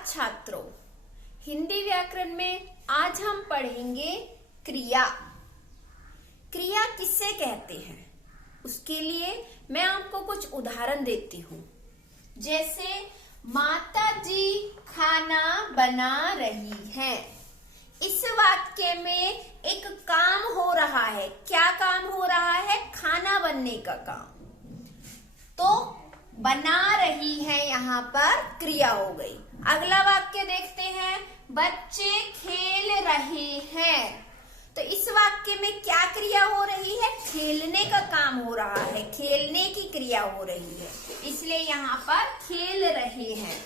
नमस्कार छात्रों, हिंदी व्याकरण में आज हम पढ़ेंगे क्रिया। क्रिया किससे कहते हैं, उसके लिए मैं आपको कुछ उदाहरण देती हूँ। जैसे माता जी खाना बना रही हैं। इस वाक्य में एक काम हो रहा है। क्या काम हो रहा है? खाना बनने का काम। तो बना रही है यहाँ पर क्रिया हो गई। अगला वाक्य देखते हैं, बच्चे खेल रहे हैं। तो इस वाक्य में क्या क्रिया हो रही है? खेलने का काम हो रहा है, खेलने की क्रिया हो रही है, इसलिए यहाँ पर खेल रहे हैं।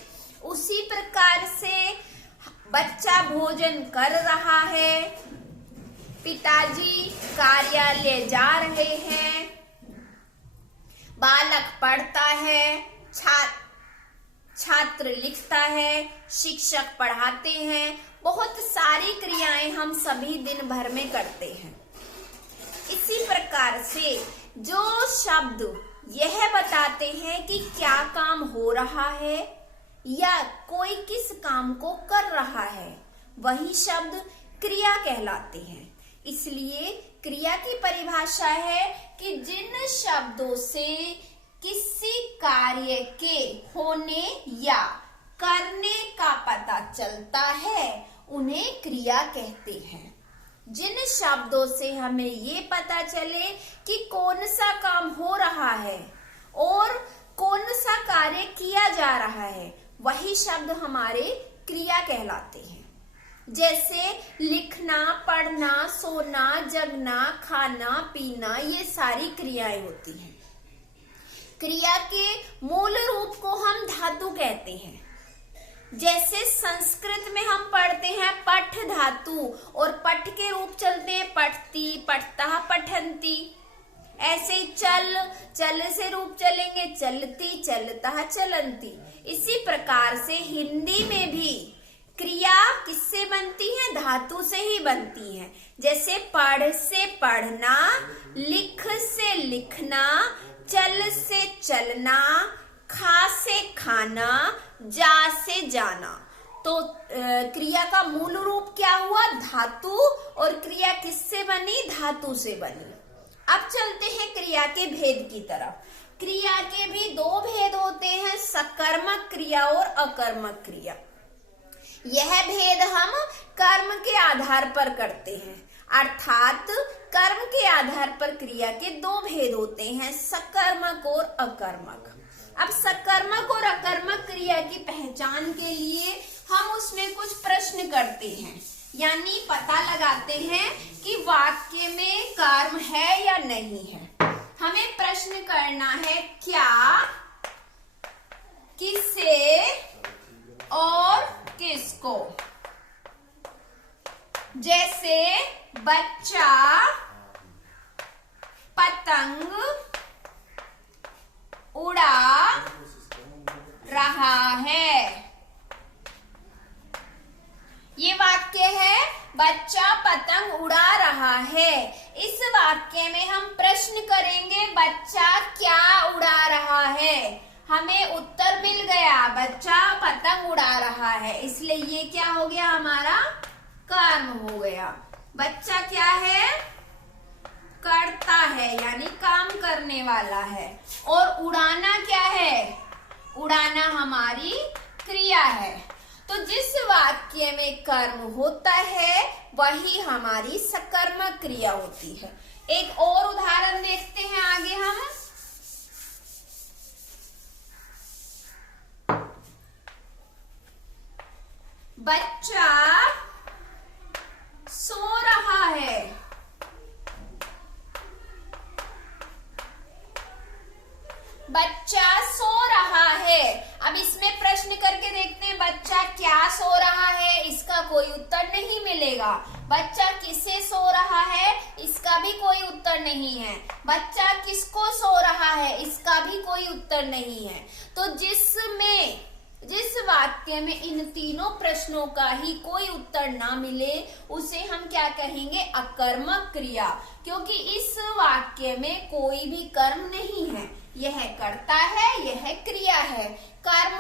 उसी प्रकार से बच्चा भोजन कर रहा है, पिताजी कार्यालय जा रहे हैं, बालक पढ़ता है, छात्र लिखता है, शिक्षक पढ़ाते हैं। बहुत सारी क्रियाएं हम सभी दिन भर में करते हैं। इसी प्रकार से जो शब्द यह बताते हैं कि क्या काम हो रहा है या कोई किस काम को कर रहा है, वही शब्द क्रिया कहलाते हैं। इसलिए क्रिया की परिभाषा है कि जिन शब्दों से किसी कार्य के होने या करने का पता चलता है उन्हें क्रिया कहते हैं। जिन शब्दों से हमें ये पता चले कि कौन सा काम हो रहा है और कौन सा कार्य किया जा रहा है, वही शब्द हमारे क्रिया कहलाते हैं। जैसे लिखना, पढ़ना, सोना, जगना, खाना, पीना, ये सारी क्रियाएं होती हैं। क्रिया के मूल रूप को हम धातु कहते हैं। जैसे संस्कृत में हम पढ़ते हैं पठ धातु और पठ के रूप चलते हैं पठती, पठता, पठंती। ऐसे चल से रूप चलेंगे चलती, चलता, चलंती। इसी प्रकार से हिंदी में भी क्रिया किससे बनती है? धातु से ही बनती है। जैसे पढ़ से पढ़ना, लिख से लिखना, चल से चलना, खा से खाना, जा से जाना। तो क्रिया का मूल रूप क्या हुआ? धातु। और क्रिया किससे बनी? धातु से बनी। अब चलते हैं क्रिया के भेद की तरफ। क्रिया के भी दो भेद होते हैं, सकर्मक क्रिया और अकर्मक क्रिया। यह भेद हम कर्म के आधार पर करते हैं, अर्थात कर्म के आधार पर क्रिया के दो भेद होते हैं, सकर्मक और अकर्मक। अब सकर्मक और अकर्मक क्रिया की पहचान के लिए हम उसमें कुछ प्रश्न करते हैं, यानी पता लगाते हैं कि वाक्य में कर्म है या नहीं है। हमें प्रश्न करना है क्या, किसे और किसको। जैसे बच्चा पतंग उड़ा रहा है। ये वाक्य है, बच्चा पतंग उड़ा रहा है। इस वाक्य में हम प्रश्न करेंगे, बच्चा क्या उड़ा रहा है? हमें उत्तर मिल गया, बच्चा पतंग उड़ा रहा है, इसलिए ये क्या हो गया? हमारा कर्म हो गया। बच्चा क्या है? करता है, यानी काम करने वाला है। और उड़ाना क्या है? उड़ाना हमारी क्रिया है। तो जिस वाक्य में कर्म होता है वही हमारी सकर्मक क्रिया होती है। एक और उदाहरण देखते हैं आगे हम। बच्चा सो रहा है। बच्चा सो रहा है। अब इसमें प्रश्न करके देखते हैं, बच्चा क्या सो रहा है? इसका कोई उत्तर नहीं मिलेगा। बच्चा किसे सो रहा है? इसका भी कोई उत्तर नहीं है। बच्चा किसको सो रहा है? इसका भी कोई उत्तर नहीं है। तो जिस वाक्य में इन तीनों प्रश्नों का ही कोई उत्तर ना मिले उसे हम क्या कहेंगे? अकर्मक क्रिया, क्योंकि इस वाक्य में कोई भी कर्म नहीं है। यह करता है, यह क्रिया है। कर्म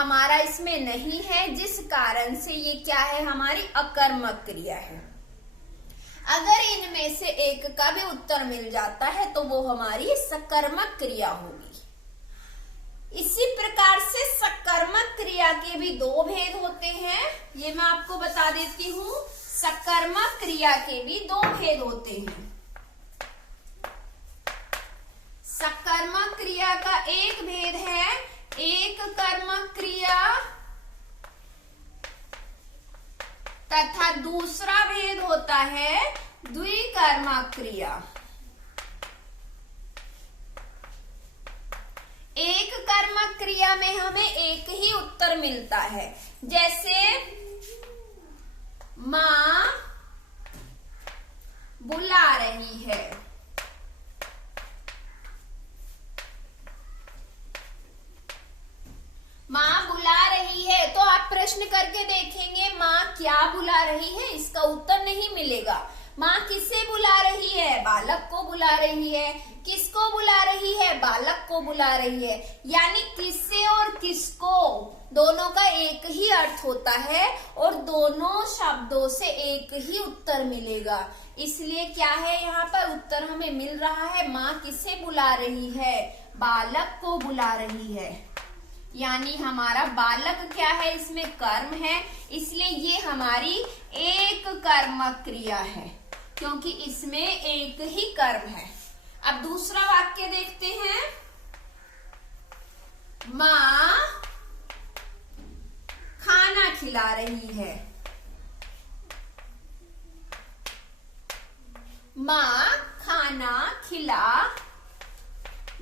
हमारा इसमें नहीं है, जिस कारण से ये क्या है, हमारी अकर्मक क्रिया है। अगर इनमें से एक का भी उत्तर मिल जाता है तो वो हमारी सकर्मक क्रिया होगी। इसी प्रकार से सकर्मक क्रिया के भी दो भेद होते हैं, ये मैं आपको बता देती हूँ। सकर्मक क्रिया के भी दो भेद होते हैं। सकर्मक क्रिया का एक भेद है एक कर्मक क्रिया तथा दूसरा भेद होता है द्विकर्मक क्रिया। एक कर्मक क्रिया में हमें एक ही उत्तर मिलता है, जैसे माँ बुला रही है। माँ बुला रही है, तो आप प्रश्न करके देखेंगे माँ क्या बुला रही है, इसका उत्तर नहीं मिलेगा। माँ किसे बुला रही है, बालक को बुला रही है। किसको बुला रही है, बालक को बुला रही है। यानी किससे और किसको दोनों का एक ही अर्थ होता है और दोनों शब्दों से एक ही उत्तर मिलेगा। इसलिए क्या है, यहाँ पर उत्तर हमें मिल रहा है माँ किसे बुला रही है, बालक को बुला रही है। यानी हमारा बालक क्या है, इसमें कर्म है, इसलिए ये हमारी एक कर्मक क्रिया है, क्योंकि इसमें एक ही कर्म है। अब दूसरा वाक्य देखते हैं। माँ खाना खिला रही है। माँ खाना खिला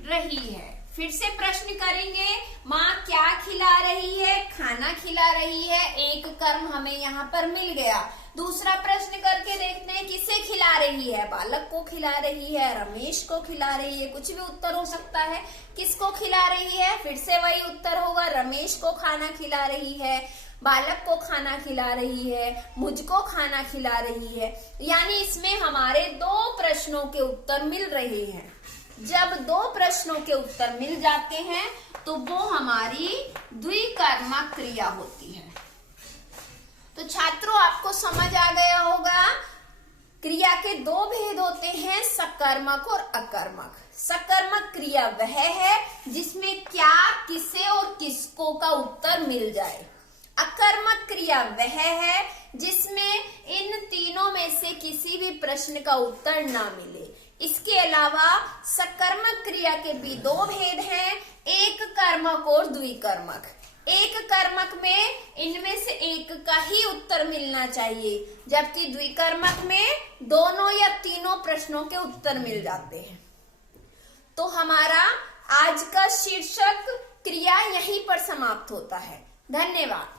रही है। फिर से प्रश्न करेंगे, माँ क्या खिला रही है, खाना खिला रही है। एक कर्म हमें यहाँ पर मिल गया। दूसरा प्रश्न करके देखते हैं, किसे खिला रही है, बालक को खिला रही है, रमेश को खिला रही है, कुछ भी उत्तर हो सकता है। किसको खिला रही है, फिर से वही उत्तर होगा, रमेश को खाना खिला रही है, बालक को खाना खिला रही है, मुझको खाना खिला रही है। यानी इसमें हमारे दो प्रश्नों के उत्तर मिल रहे हैं। जब दो प्रश्नों के उत्तर मिल जाते हैं तो वो हमारी द्विकर्मक क्रिया होती है। तो छात्रों, आपको समझ आ गया होगा, क्रिया के दो भेद होते हैं, सकर्मक और अकर्मक। सकर्मक क्रिया वह है जिसमें क्या, किसे और किसको का उत्तर मिल जाए। अकर्मक क्रिया वह है जिसमें इन तीनों में से किसी भी प्रश्न का उत्तर ना मिले। इसके अलावा सकर्मक क्रिया के भी दो भेद हैं, एक कर्मक और द्विकर्मक। एक कर्मक में इनमें से एक का ही उत्तर मिलना चाहिए, जबकि द्विकर्मक में दोनों या तीनों प्रश्नों के उत्तर मिल जाते हैं। तो हमारा आज का शीर्षक क्रिया यहीं पर समाप्त होता है। धन्यवाद।